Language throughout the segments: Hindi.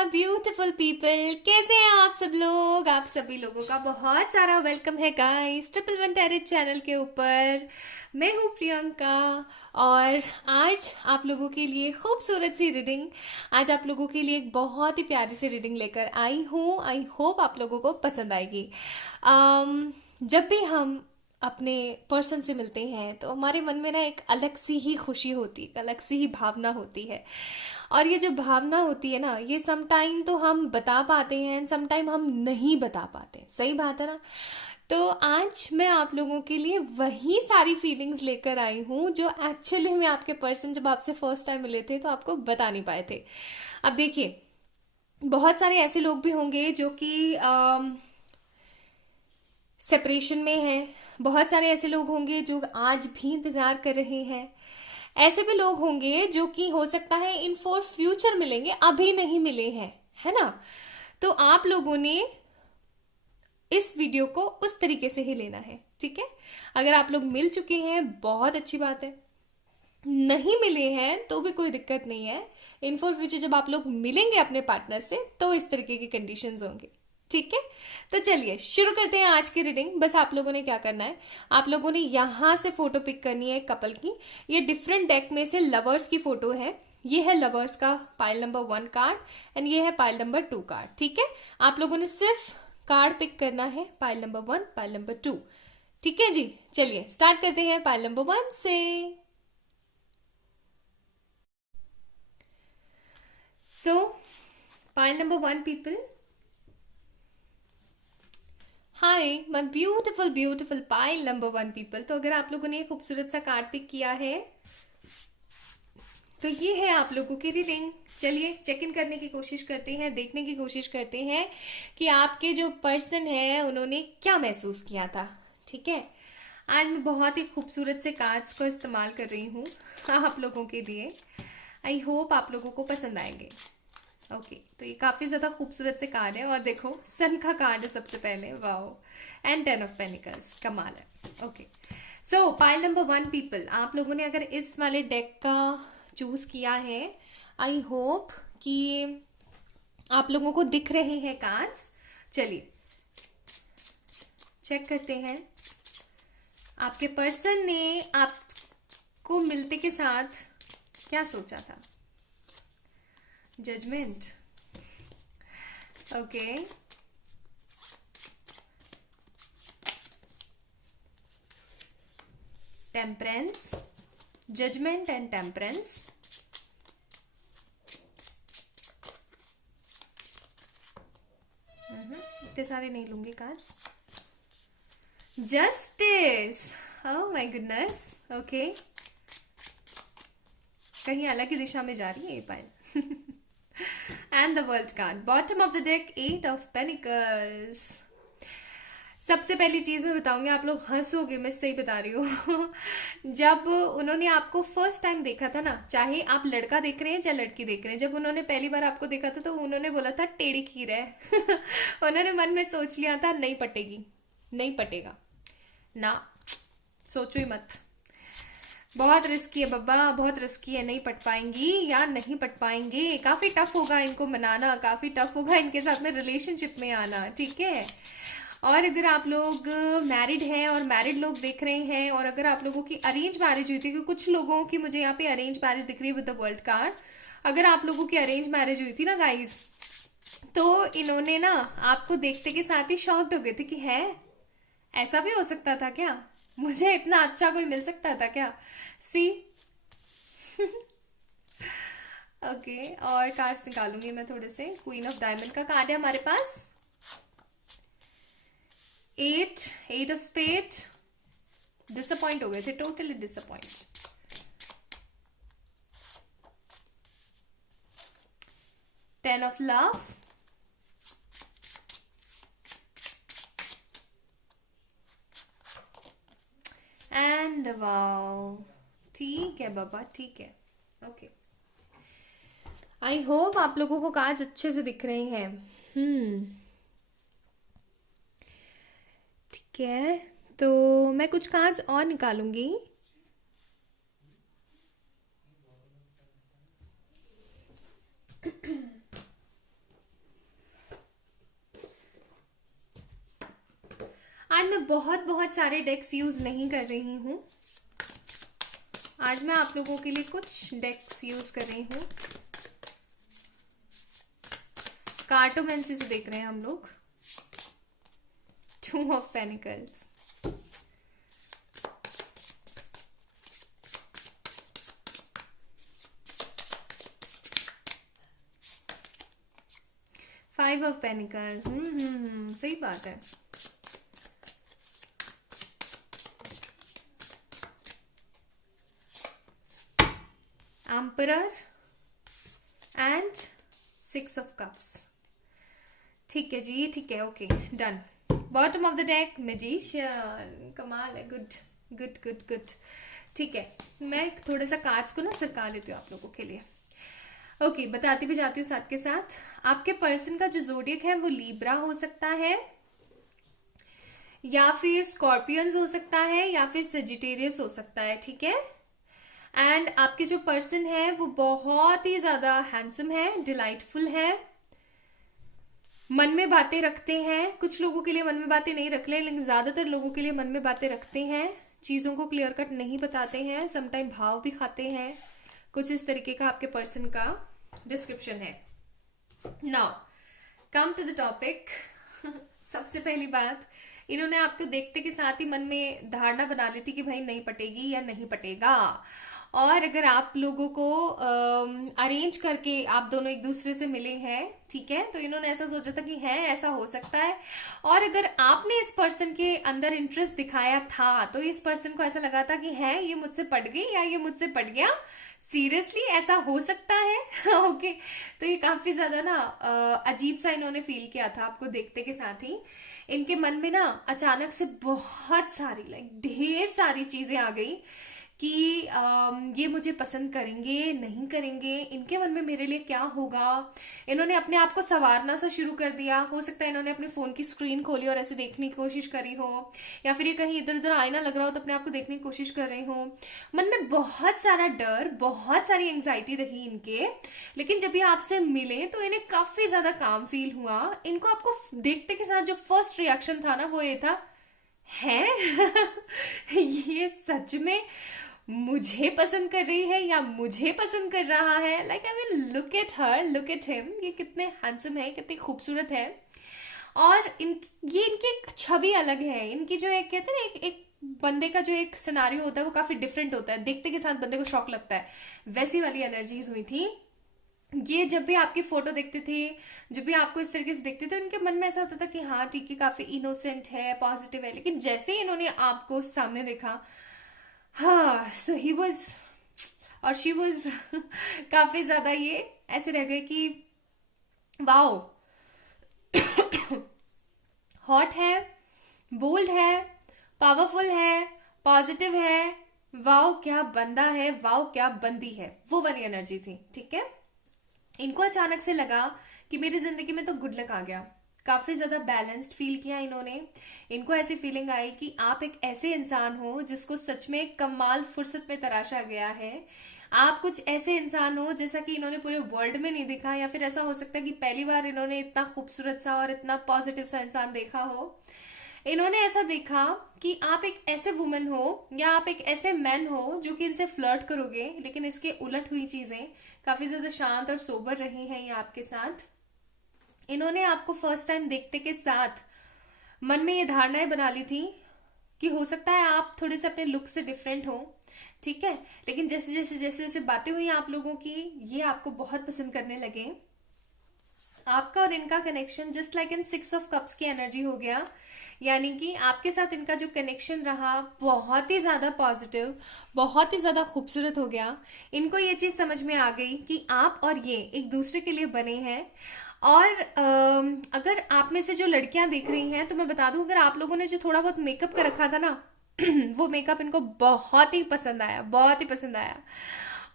माय ब्यूटीफुल पीपल, कैसे हैं आप सब लोग। आप सभी लोगों का बहुत सारा वेलकम है guys triple one tarot channel के ऊपर। मैं हूँ प्रियंका और आज आप लोगों के लिए खूबसूरत सी रीडिंग, आज आप लोगों के लिए एक बहुत ही प्यारी सी रीडिंग लेकर आई हूँ। आई होप आप लोगों को पसंद आएगी। जब भी हम अपने पर्सन से मिलते हैं तो हमारे मन में ना एक अलग सी ही खुशी होती है, एक अलग सी ही भावना होती है। और ये जो भावना होती है ना, ये सम टाइम तो हम बता पाते हैं, सम टाइम हम नहीं बता पाते। सही बात है ना। तो आज मैं आप लोगों के लिए वही सारी फीलिंग्स लेकर आई हूँ जो एक्चुअली में आपके पर्सन जब आपसे फर्स्ट टाइम मिले थे तो आपको बता नहीं पाए थे। अब देखिए, बहुत सारे ऐसे लोग भी होंगे जो कि सेपरेशन में हैं। बहुत सारे ऐसे लोग होंगे जो आज भी इंतजार कर रहे हैं। ऐसे भी लोग होंगे जो कि हो सकता है इन फॉर फ्यूचर मिलेंगे, अभी नहीं मिले हैं, है ना। तो आप लोगों ने इस वीडियो को उस तरीके से ही लेना है, ठीक है। अगर आप लोग मिल चुके हैं बहुत अच्छी बात है, नहीं मिले हैं तो भी कोई दिक्कत नहीं है। इन फॉर फ्यूचर जब आप लोग मिलेंगे अपने पार्टनर से तो इस तरीके की कंडीशंस होंगे, ठीक है। तो चलिए शुरू करते हैं आज की रीडिंग। बस आप लोगों ने क्या करना है, आप लोगों ने यहां से फोटो पिक करनी है कपल की। ये डिफरेंट डेक में से लवर्स की फोटो है। ये है लवर्स का पाइल नंबर 1 कार्ड एंड ये है पाइल नंबर 2 कार्ड, ठीक है। आप लोगों ने सिर्फ कार्ड पिक करना है, पाइल नंबर 1, पाइल नंबर 2, ठीक है जी। चलिए स्टार्ट करते हैं पाइल नंबर 1 से। So, pile number 1 people. Hi my beautiful beautiful pile number 1 people। तो अगर आप लोगों ने खूबसूरत सा कार्ड पिक किया है तो ये है आप लोगों की रीडिंग। चलिए चेक इन करने की कोशिश करते हैं, देखने की कोशिश करते हैं कि आपके जो पर्सन है उन्होंने क्या महसूस किया था, ठीक है। आज मैं बहुत ही खूबसूरत से कार्ड्स को इस्तेमाल कर रही हूँ आप लोगों के लिए। आई होप आप लोगों को पसंद आएंगे। ओके तो ये काफी ज्यादा खूबसूरत से कार्ड है और देखो सन का कार्ड है सबसे पहले, वाओ। एंड 10 ऑफ पेनिकल्स, कमाल है। Okay so pile number 1 people, आप लोगों ने अगर इस वाले डेक का चूज किया है, आई होप कि आप लोगों को दिख रहे हैं कार्ड्स। चलिए चेक करते हैं आपके पर्सन ने आपको मिलते के साथ क्या सोचा था। Judgement, okay. Temperance, judgement and temperance. इतने सारे नहीं लूंगी cards. Justice, oh my goodness, okay. कहीं अलग ही दिशा में जा रही है ये pile. And the world card, bottom of the deck 8 of pentacles. सबसे पहली चीज मैं बताऊंगी, आप लोग हंसोगे, मैं सही बता रही हूँ। जब उन्होंने आपको फर्स्ट टाइम देखा था ना, चाहे आप लड़का देख रहे हैं या लड़की देख रहे हैं, जब उन्होंने पहली बार आपको देखा था तो उन्होंने बोला था टेढ़ी खीर है। उन्होंने मन में सोच लिया था नहीं पटेगी, नहीं पटेगा ना, सोचो ही मत। बहुत रिस्की है बाबा, बहुत रिस्की है, नहीं पट पाएंगी या नहीं पट पाएंगे। काफी टफ होगा इनको मनाना, काफी टफ होगा इनके साथ में रिलेशनशिप में आना, ठीक है। और अगर आप लोग मैरिड हैं और मैरिड लोग देख रहे हैं, और अगर आप लोगों की अरेंज मैरिज हुई थी, क्योंकि कुछ लोगों की मुझे यहाँ पे अरेंज मैरिज दिख रही है विद द वर्ल्ड कार्ड। अगर आप लोगों की अरेंज मैरिज हुई थी ना गाइस, तो इन्होंने ना आपको देखते के साथ ही शॉक्ड हो गए थे कि है ऐसा भी हो सकता था क्या, मुझे इतना अच्छा कोई मिल सकता था क्या। सी ओके और कार्ड्स निकालूंगी मैं थोड़े से। क्वीन ऑफ डायमंड का कार्ड है हमारे पास, 8 ऑफ स्पेड। डिसअपॉइंट हो गए थे, totally disappoint. 10 of love, and wow. ठीक है बाबा, ठीक है, ओके। आई होप आप लोगों को कार्ड्स अच्छे से दिख रहे हैं। ठीक है तो मैं कुछ कार्ड्स और निकालूंगी। मैं बहुत बहुत सारे डेक्स यूज नहीं कर रही हूँ। आज मैं आप लोगों के लिए कुछ डेक्स यूज कर रही हूँ। कार्टोमेंसी से देख रहे हैं हम लोग। 2 of pentacles, five of pentacles. सही बात है। Emperor and 6 of cups. ठीक है जी, ठीक है, okay, done. Bottom of the deck magician. कमाल है, गुड गुड गुड गुड। ठीक है, मैं थोड़ा सा कार्ड्स को ना सरका लेती हूँ आप लोगों के लिए। ओके, बताती भी जाती हूँ साथ के साथ। आपके पर्सन का जो जोडियक है वो लीब्रा हो सकता है, या फिर स्कॉर्पियंस हो सकता है, या फिर सेजिटेरियस हो सकता है। ठीक है, एंड आपके जो पर्सन है वो बहुत ही ज्यादा हैंडसम है, डिलाइटफुल है, मन में बातें रखते हैं। कुछ लोगों के लिए मन में बातें नहीं रख ले, लेकिन ज्यादातर लोगों के लिए मन में बातें रखते हैं, चीजों को क्लियर कट नहीं बताते हैं, समटाइम भाव भी खाते हैं। कुछ इस तरीके का आपके पर्सन का डिस्क्रिप्शन है। Now come to the topic. सबसे पहली बात, इन्होंने आपको देखते के साथ ही मन में धारणा बना ली थी कि भाई नहीं पटेगी या नहीं पटेगा। और अगर आप लोगों को अरेंज करके आप दोनों एक दूसरे से मिले हैं, ठीक है, तो इन्होंने ऐसा सोचा था कि है ऐसा हो सकता है। और अगर आपने इस पर्सन के अंदर इंटरेस्ट दिखाया था तो इस पर्सन को ऐसा लगा था कि है ये मुझसे पट गई या ये मुझसे पट गया, सीरियसली ऐसा हो सकता है। ओके, तो ये काफी ज्यादा ना अजीब सा इन्होंने फील किया था आपको देखते के साथ ही। इनके मन में ना अचानक से बहुत सारी ढेर सारी चीजें आ गई कि ये मुझे पसंद करेंगे नहीं करेंगे, इनके मन में मेरे लिए क्या होगा। इन्होंने अपने आप को संवारना सा शुरू कर दिया। हो सकता है इन्होंने अपने फोन की स्क्रीन खोली और ऐसे देखने की कोशिश करी हो, या फिर ये कहीं इधर उधर आईना लग रहा हो तो अपने आप को देखने की कोशिश कर रहे हो। मन में बहुत सारा डर, बहुत सारी एंग्जाइटी रही इनके। लेकिन जब ये आपसे मिले तो इन्हें काफी ज्यादा काम फील हुआ। इनको आपको देखते के साथ जो फर्स्ट रिएक्शन था ना वो ये था, है ये सच में मुझे पसंद कर रही है या मुझे पसंद कर रहा है। Like I mean look at her, look at him, ये कितने हैंडसम है, कितनी खूबसूरत है। और ये इनकी एक छवि अलग है। इनकी जो एक कहते हैं ना एक बंदे का जो एक सिनारियो होता है वो काफी डिफरेंट होता है, देखते के साथ बंदे को शौक लगता है, वैसी वाली एनर्जीज हुई थी। ये जब भी आपकी फोटो देखते थे, जब भी आपको इस तरीके से देखते थे, उनके मन में ऐसा होता था कि हाँ ठीक है, काफी इनोसेंट है, पॉजिटिव है। लेकिन जैसे ही इन्होंने आपको सामने देखा, हाँ, सो ही वॉज और शी वॉज काफी ज्यादा ये ऐसे रह गए कि वाओ, हॉट है, बोल्ड है, पावरफुल है, पॉजिटिव है, वाओ क्या बंदा है, वाओ क्या बंदी है, वो वाली एनर्जी थी। ठीक है, इनको अचानक से लगा कि मेरी जिंदगी में तो गुड लक आ गया। काफी ज्यादा बैलेंस्ड फील किया इन्होंने। इनको ऐसी फीलिंग आई कि आप एक ऐसे इंसान हो जिसको सच में कमाल फुर्सत में तराशा गया है। आप कुछ ऐसे इंसान हो जैसा कि इन्होंने पूरे वर्ल्ड में नहीं देखा, या फिर ऐसा हो सकता है कि पहली बार इन्होंने इतना खूबसूरत सा और इतना पॉजिटिव सा इंसान देखा हो। इन्होंने ऐसा देखा कि आप एक ऐसे वुमेन हो या आप एक ऐसे मैन हो जो कि इनसे फ्लर्ट करोगे, लेकिन इसके उलट हुई चीजें। काफी ज्यादा शांत और सोबर रही हैं ये आपके साथ। इन्होंने आपको फर्स्ट टाइम देखते के साथ मन में ये धारणाएं बना ली थी कि हो सकता है आप थोड़े से अपने लुक से डिफरेंट हो, ठीक है, लेकिन जैसे जैसे जैसे जैसे बातें हुई आप लोगों की, ये आपको बहुत पसंद करने लगे। आपका और इनका connection just like in 6 of cups की एनर्जी हो गया। यानी कि आपके साथ इनका जो कनेक्शन रहा बहुत ही ज्यादा पॉजिटिव, बहुत ही ज्यादा खूबसूरत हो गया। इनको ये चीज समझ में आ गई कि आप और ये एक दूसरे के लिए बने हैं। और अगर आप में से जो लड़कियां देख रही हैं तो मैं बता दूं, अगर आप लोगों ने जो थोड़ा बहुत मेकअप कर रखा था ना वो मेकअप इनको बहुत ही पसंद आया, बहुत ही पसंद आया।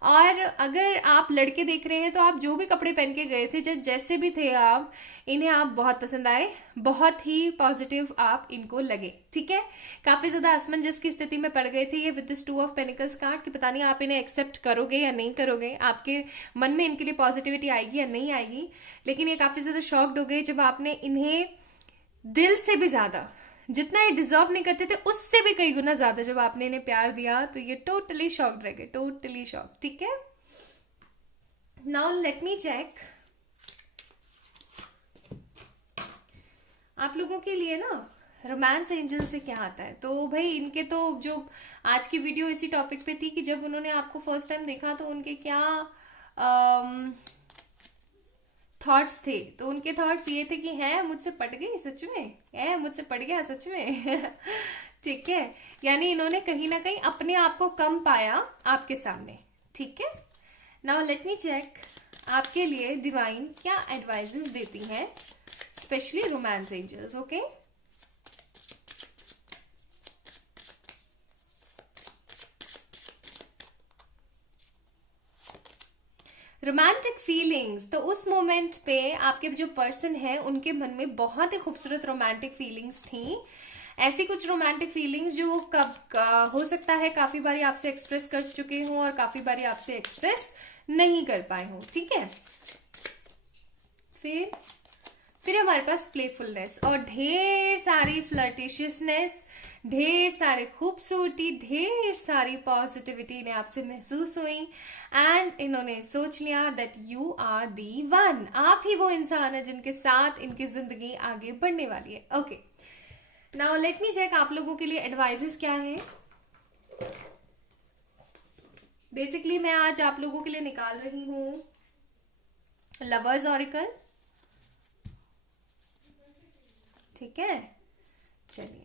और अगर आप लड़के देख रहे हैं तो आप जो भी कपड़े पहन के गए थे, जैसे भी थे आप, इन्हें आप बहुत पसंद आए, बहुत ही पॉजिटिव आप इनको लगे। ठीक है, काफी ज्यादा असमंजस की स्थिति में पड़ गए थे ये with this 2 of pentacles card कि पता नहीं आप इन्हें एक्सेप्ट करोगे या नहीं करोगे, आपके मन में इनके लिए पॉजिटिविटी आएगी या नहीं आएगी। लेकिन ये काफी ज्यादा शॉक्ड हो गए जब आपने इन्हें दिल से भी ज्यादा, जितना ये डिजर्व नहीं करते थे उससे भी कई गुना ज्यादा जब आपने इन्हें प्यार दिया, तो ये टोटली शॉक्ड रह गए, टोटली शॉक्ड। ठीक है, नाउ लेट मी चेक आप लोगों के लिए ना रोमांस एंजल से क्या आता है। तो भाई इनके तो जो आज की वीडियो इसी टॉपिक पे थी कि जब उन्होंने आपको फर्स्ट टाइम देखा तो उनके क्या थॉट्स थे। तो उनके थॉट्स ये थे कि है मुझसे पट गई सच में, है मुझसे पट गया सच में। ठीक है, यानी इन्होंने कहीं ना कहीं अपने आप को कम पाया आपके सामने। ठीक है, नाउ लेट मी चेक आपके लिए डिवाइन क्या एडवाइजेस देती हैं, specially romance angels. Okay, romantic feelings, तो उस मोमेंट पे आपके जो पर्सन है उनके मन में बहुत ही खूबसूरत रोमांटिक फीलिंग्स थी। ऐसी कुछ रोमांटिक फीलिंग्स जो वो हो सकता है काफी बारी आपसे एक्सप्रेस कर चुके हों और काफी बारी आपसे एक्सप्रेस नहीं कर पाए हों। ठीक है, फिर हमारे पास प्लेफुलनेस और ढेर सारी फ्लर्टिशियसनेस, ढेर सारी खूबसूरती, ढेर सारी पॉजिटिविटी ने आपसे महसूस हुई एंड इन्होंने सोच लिया that you are the one. आप ही वो इंसान है जिनके साथ इनकी जिंदगी आगे बढ़ने वाली है। Okay, now let me check आप लोगों के लिए एडवाइजेस क्या है। बेसिकली मैं आज आप लोगों के लिए निकाल रही हूं लवर्स ऑरिकल। ठीक है, चलिए,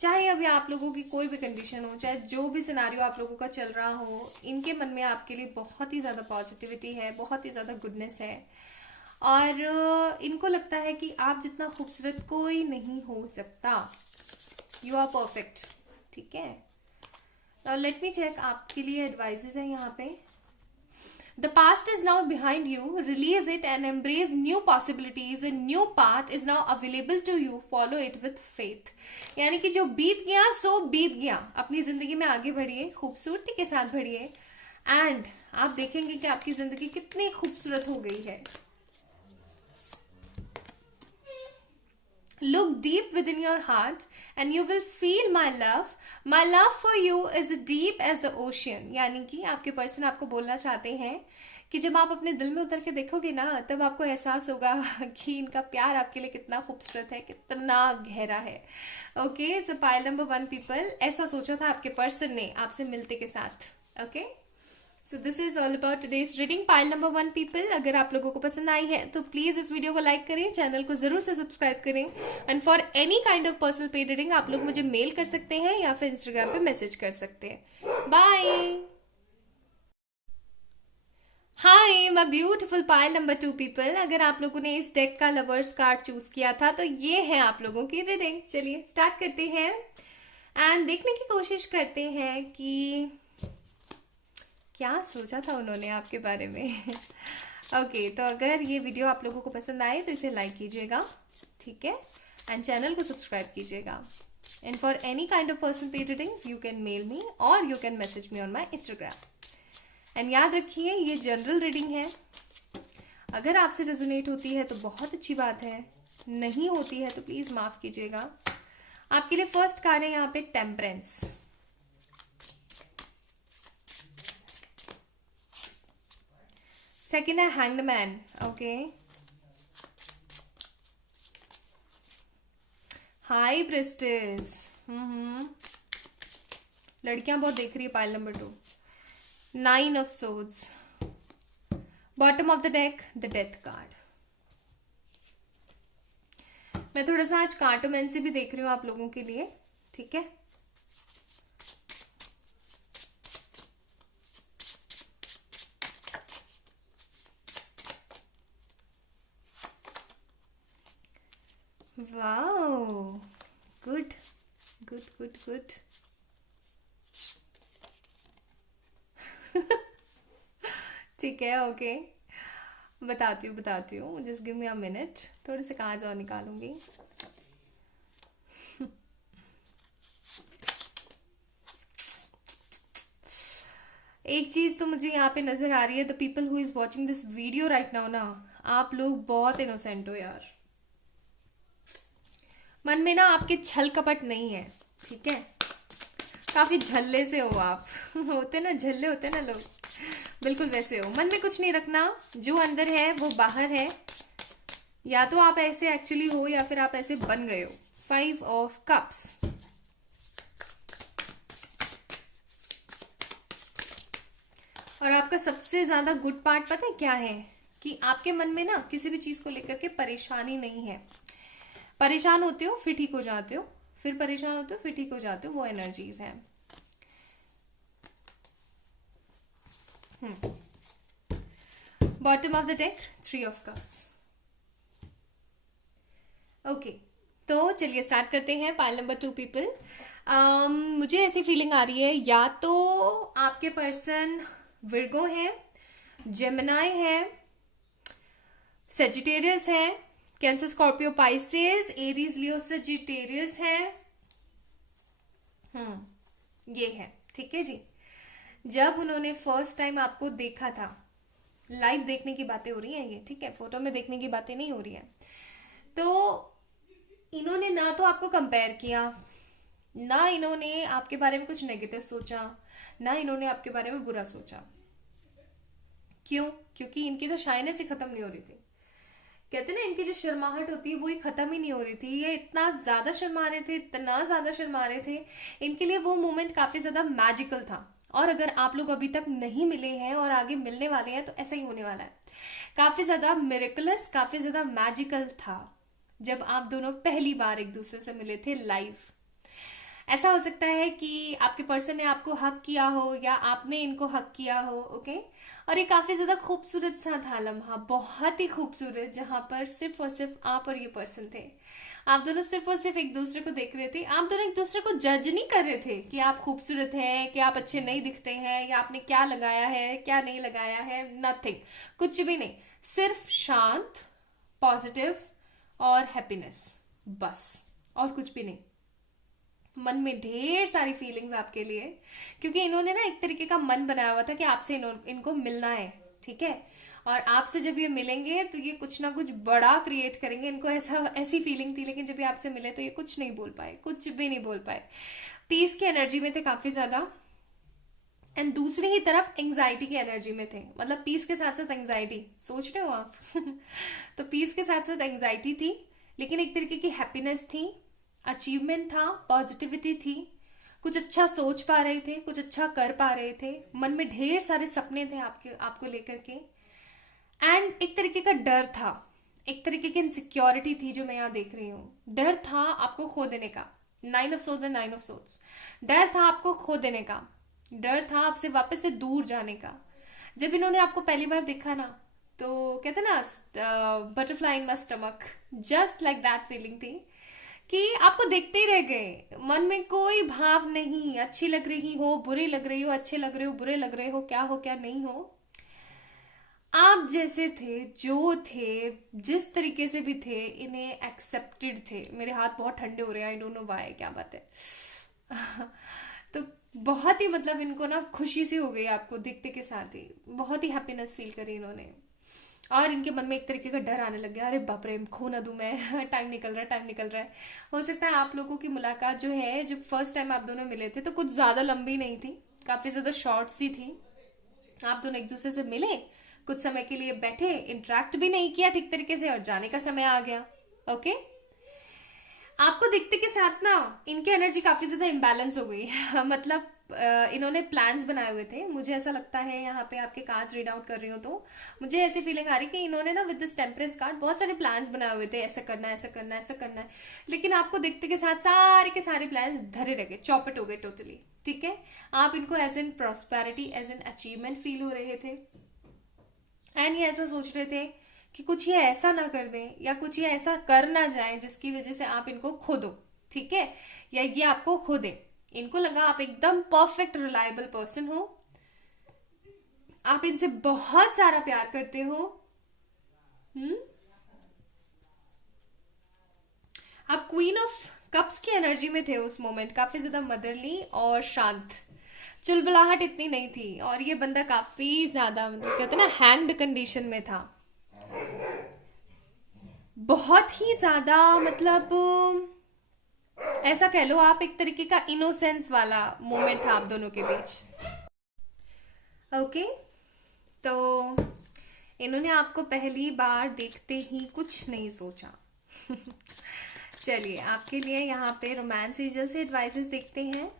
चाहे अभी आप लोगों की कोई भी कंडीशन हो, चाहे जो भी सिनारियो आप लोगों का चल रहा हो, इनके मन में आपके लिए बहुत ही ज़्यादा पॉजिटिविटी है, बहुत ही ज़्यादा गुडनेस है और इनको लगता है कि आप जितना खूबसूरत कोई नहीं हो सकता, यू आर परफेक्ट। ठीक है, नाउ लेट मी चेक आपके लिए एडवाइजेस है यहाँ पे। The past is now behind you. Release it and embrace new possibilities. A new path is now available to you. Follow it with faith. यानी कि जो बीत गया सो बीत गया, अपनी जिंदगी में आगे बढ़िए, खूबसूरती के साथ बढ़िए एंड आप देखेंगे कि आपकी जिंदगी कितनी खूबसूरत हो गई है। Look deep within your heart and you will feel my love. My love for you is deep as the ocean. यानी कि आपके पर्सन आपको बोलना चाहते हैं कि जब आप अपने दिल में उतर के देखोगे ना, तब आपको एहसास होगा कि इनका प्यार आपके लिए कितना खूबसूरत है, कितना गहरा है। ओके, सो पाइल नंबर 1 पीपल, ऐसा सोचा था आपके पर्सन ने आपसे मिलते के साथ। Okay, so this is all about today's reading. Pile number 1 people, अगर आप लोगों को पसंद आई है तो प्लीज इस वीडियो को लाइक करें, चैनल को जरूर से सब्सक्राइब करें and for any kind of personal paid reading आप लोग मुझे मेल कर सकते हैं या फिर इंस्टाग्राम पे मैसेज कर सकते हैं। Bye. Hi my beautiful pile number 2 people, अगर आप लोगों ने इस डेक का लवर्स कार्ड चूज किया था तो ये है आप लोगों की रीडिंग। चलिए स्टार्ट करते हैं एंड देखने की कोशिश करते हैं कि क्या सोचा था उन्होंने आपके बारे में। ओके, तो अगर ये वीडियो आप लोगों को पसंद आए तो इसे लाइक कीजिएगा, ठीक है, एंड चैनल को सब्सक्राइब कीजिएगा and for any kind of person paid readings you can mail me और you can message me on my Instagram. And याद रखिए ये जनरल रीडिंग है, अगर आपसे रेजोनेट होती है तो बहुत अच्छी बात है, नहीं होती है तो प्लीज माफ कीजिएगा। आपके लिए फर्स्ट कार्ड है यहाँ पे टेम्परेंस, सेकेंड है hanged man. Okay, high prestige, लड़कियां बहुत देख रही है pile number 2। 9 of swords, bottom of the deck the death card. मैं थोड़ा सा आज कार्टोमेंसी भी देख रही हूं आप लोगों के लिए, ठीक है। Wow, good good good good. ठीक है, ओके, बताती हूँ, just give me a minute, थोड़े से कार्ड्स और निकालूंगी। एक चीज तो मुझे यहाँ पे नजर आ रही है, the people who is watching this video right now ना, आप लोग बहुत इनोसेंट हो यार, मन में ना आपके छल कपट नहीं है, ठीक है। काफी झल्ले से हो आप होते ना, झल्ले होते ना लोग, बिल्कुल वैसे हो। मन में कुछ नहीं रखना, जो अंदर है वो बाहर है। या तो आप ऐसे एक्चुअली हो या फिर आप ऐसे बन गए हो। 5 ऑफ कप्स। और आपका सबसे ज्यादा गुड पार्ट पता है क्या है? कि आपके मन में ना किसी भी चीज को लेकर के परेशानी नहीं है। परेशान होते हो फिर ठीक हो जाते हो, फिर परेशान होते हो फिर ठीक हो जाते हो, वो एनर्जीज हैं। Bottom of the deck 3 of cups. Okay, तो चलिए स्टार्ट करते हैं। Pile number 2 people. मुझे ऐसी फीलिंग आ रही है, या तो आपके पर्सन विर्गो है, जेमिनाई है, सेजिटेरियस है, cancer Scorpio Pisces, Aries Leo Sagittarius है। ये है, ठीक है जी। जब उन्होंने फर्स्ट टाइम आपको देखा था, लाइव देखने की बातें हो रही हैं ये, ठीक है, फोटो में देखने की बातें नहीं हो रही है। तो इन्होंने ना तो आपको कंपेयर किया, ना इन्होंने आपके बारे में कुछ नेगेटिव सोचा, ना इन्होंने आपके बारे में बुरा सोचा। क्यों? क्योंकि इनकी तो शाइनेस ही खत्म नहीं हो रही थी। कहते ना, इनकी जो शर्माहट होती है वो ही खत्म ही नहीं हो रही थी। ये इतना ज्यादा शर्मा रहे थे, इतना ज्यादा शर्मा रहे थे, इनके लिए वो मोमेंट काफी ज्यादा मैजिकल था। और अगर आप लोग अभी तक नहीं मिले हैं और आगे मिलने वाले हैं तो ऐसा ही होने वाला है। काफी ज्यादा मिरेकलस, काफी ज्यादा मैजिकल था जब आप दोनों पहली बार एक दूसरे से मिले थे लाइव। ऐसा हो सकता है कि आपके पर्सन ने आपको हक किया हो या आपने इनको हक किया हो, ओके। और ये काफी ज्यादा खूबसूरत सा था लम्हा, बहुत ही खूबसूरत, जहां पर सिर्फ और सिर्फ आप और ये पर्सन थे। आप दोनों सिर्फ और सिर्फ एक दूसरे को देख रहे थे। आप दोनों एक दूसरे को जज नहीं कर रहे थे कि आप खूबसूरत हैं, कि आप अच्छे नहीं दिखते हैं, या आपने क्या लगाया है क्या नहीं लगाया है, नथिंग, कुछ भी नहीं। सिर्फ शांत, पॉजिटिव और हैप्पीनेस, बस, और कुछ भी नहीं। मन में ढेर सारी फीलिंग्स आपके लिए, क्योंकि इन्होंने ना एक तरीके का मन बनाया हुआ था कि आपसे इनको मिलना है, ठीक है। और आपसे जब ये मिलेंगे तो ये कुछ ना कुछ बड़ा क्रिएट करेंगे। इनको ऐसी फीलिंग थी, लेकिन जब ये आपसे मिले तो ये कुछ नहीं बोल पाए, कुछ भी नहीं बोल पाए। पीस की एनर्जी में थे काफी ज्यादा, एंड दूसरी ही तरफ एंग्जाइटी की एनर्जी में थे। मतलब पीस के साथ साथ एंग्जाइटी, सोच रहे हो आप तो पीस के साथ साथ एंग्जाइटी थी, लेकिन एक तरीके की हैप्पीनेस थी, अचीवमेंट था, पॉजिटिविटी थी, कुछ अच्छा सोच पा रहे थे, कुछ अच्छा कर पा रहे थे। मन में ढेर सारे सपने थे आपको लेकर के। एंड एक तरीके का डर था, एक तरीके की इनसिक्योरिटी थी जो मैं यहाँ देख रही हूँ। डर था आपको खो देने का। 9 of swords and 9 of swords. डर था आपको खो देने का, डर था आपसे वापस से दूर जाने का। जब इन्होंने आपको पहली बार देखा ना, तो कहते ना, butterfly in my stomach, just like that feeling थी कि आपको देखते ही रह गए। मन में कोई भाव नहीं, अच्छी लग रही हो, बुरी लग रही हो, अच्छे लग रहे हो, बुरे लग रहे हो, क्या नहीं हो, आप जैसे थे, जो थे, जिस तरीके से भी थे, इन्हें एक्सेप्टेड थे। मेरे हाथ बहुत ठंडे हो रहे हैं, आई डोंट नो व्हाई, क्या बात है तो बहुत ही मतलब इनको ना खुशी सी हो गई आपको दिखते के साथ ही, बहुत ही हैप्पीनेस फील करी इन्होंने। और इनके मन में एक तरीके का डर आने लग गया, अरे बाप रे, खो ना दूं मैं टाइम निकल रहा है, टाइम निकल रहा है। हो सकता है आप लोगों की मुलाकात जो है, जब फर्स्ट टाइम आप दोनों मिले थे तो कुछ ज्यादा लंबी नहीं थी, काफी ज्यादा शॉर्ट सी थी। आप दोनों एक दूसरे से मिले, कुछ समय के लिए बैठे, इंटरेक्ट भी नहीं किया ठीक तरीके से, और जाने का समय आ गया, ओके। आपको दिखते के साथ ना इनकी एनर्जी काफी ज्यादा इम्बैलेंस हो गई मतलब इन्होंने प्लान्स बनाए हुए थे, मुझे ऐसा लगता है। यहाँ पे आपके कार्ड्स रीड आउट कर रही हूँ तो मुझे ऐसी फीलिंग आ रही कि इन्होंने ना विद दिस टेम्परेंस कार्ड बहुत सारे प्लान्स बनाए हुए थे, ऐसा करना है, ऐसा करना है, ऐसा करना है। लेकिन आपको देखते के साथ सारे के सारे प्लान्स धरे रह गए, चौपट हो गए टोटली, ठीक है। आप इनको as an prosperity, as an achievement feel हो रहे थे, एंड ये ऐसा सोच रहे थे कि कुछ ये ऐसा ना कर दें, या कुछ ये ऐसा कर ना जाए जिसकी वजह से आप इनको खो दो, ठीक है, या ये आपको खो दे। इनको लगा आप एकदम परफेक्ट रिलायबल पर्सन हो, आप इनसे बहुत सारा प्यार करते हो। हम्म आप क्वीन ऑफ कप्स की एनर्जी में थे उस मोमेंट, काफी ज्यादा मदरली और शांत, चुलबुलाहट इतनी नहीं थी। और ये बंदा काफी ज्यादा मतलब कहते ना हैंग्ड कंडीशन में था, बहुत ही ज्यादा, मतलब ऐसा कह लो आप, एक तरीके का इनोसेंस वाला मोमेंट था आप दोनों के बीच। ओके, तो इन्होंने आपको पहली बार देखते ही कुछ नहीं सोचा। चलिए आपके लिए यहाँ पे रोमांस एंजल से एडवाइसेस देखते हैं।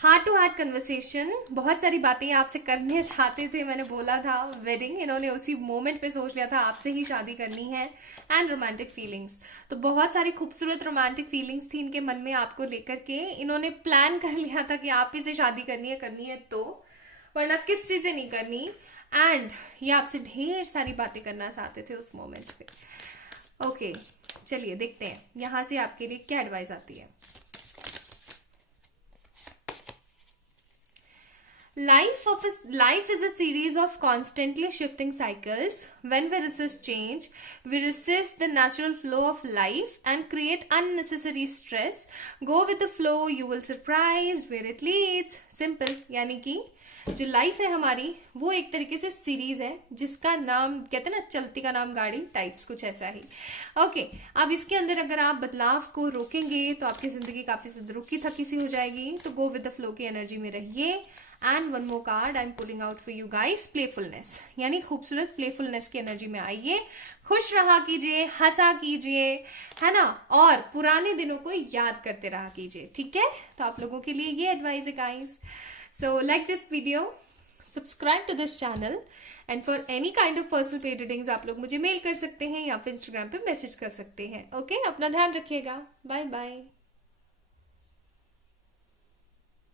हार्ट टू हार्ट कन्वर्सेशन, बहुत सारी बातें आपसे करने चाहते थे, मैंने बोला था वेडिंग, इन्होंने उसी मोमेंट पे सोच लिया था आपसे ही शादी करनी है। एंड रोमांटिक फीलिंग्स, तो बहुत सारी खूबसूरत रोमांटिक फीलिंग्स थी इनके मन में आपको लेकर के, इन्होंने प्लान कर लिया था कि आप ही से शादी करनी है तो, वरना किसी से नहीं करनी। एंड ये आपसे ढेर सारी बातें करना चाहते थे उस मोमेंट पे। ओके, चलिए देखते हैं यहाँ से आपके लिए क्या एडवाइस आती है। Life is a series of constantly shifting cycles. When we resist change, we resist the natural flow of life and create unnecessary stress. Go with the flow, you will surprise where it leads. Simple, यानी कि जो लाइफ है हमारी वो एक तरीके से सीरीज है जिसका नाम कहते हैं ना, चलती का नाम गाड़ी टाइप्स, कुछ ऐसा ही। ओके, अब इसके अंदर अगर आप बदलाव को रोकेंगे तो आपकी जिंदगी काफी ज्यादा रुकी थकी सी हो जाएगी। तो गो विद द फ्लो की एनर्जी में रहिए। And one more card I am pulling out for you guys, playfulness, यानी खूबसूरत प्लेफुलनेस की एनर्जी में आइए, खुश रहा कीजिए, हंसा कीजिए, है ना, और पुराने दिनों को याद करते रहा कीजिए। ठीक है, तो आप लोगों के लिए ये एडवाइस है guys. So like this video, subscribe to this channel, and for any kind of personal paid readings आप लोग मुझे मेल कर सकते हैं या फिर इंस्टाग्राम पे मैसेज कर सकते हैं। ओके, अपना ध्यान रखिएगा, बाय बाय।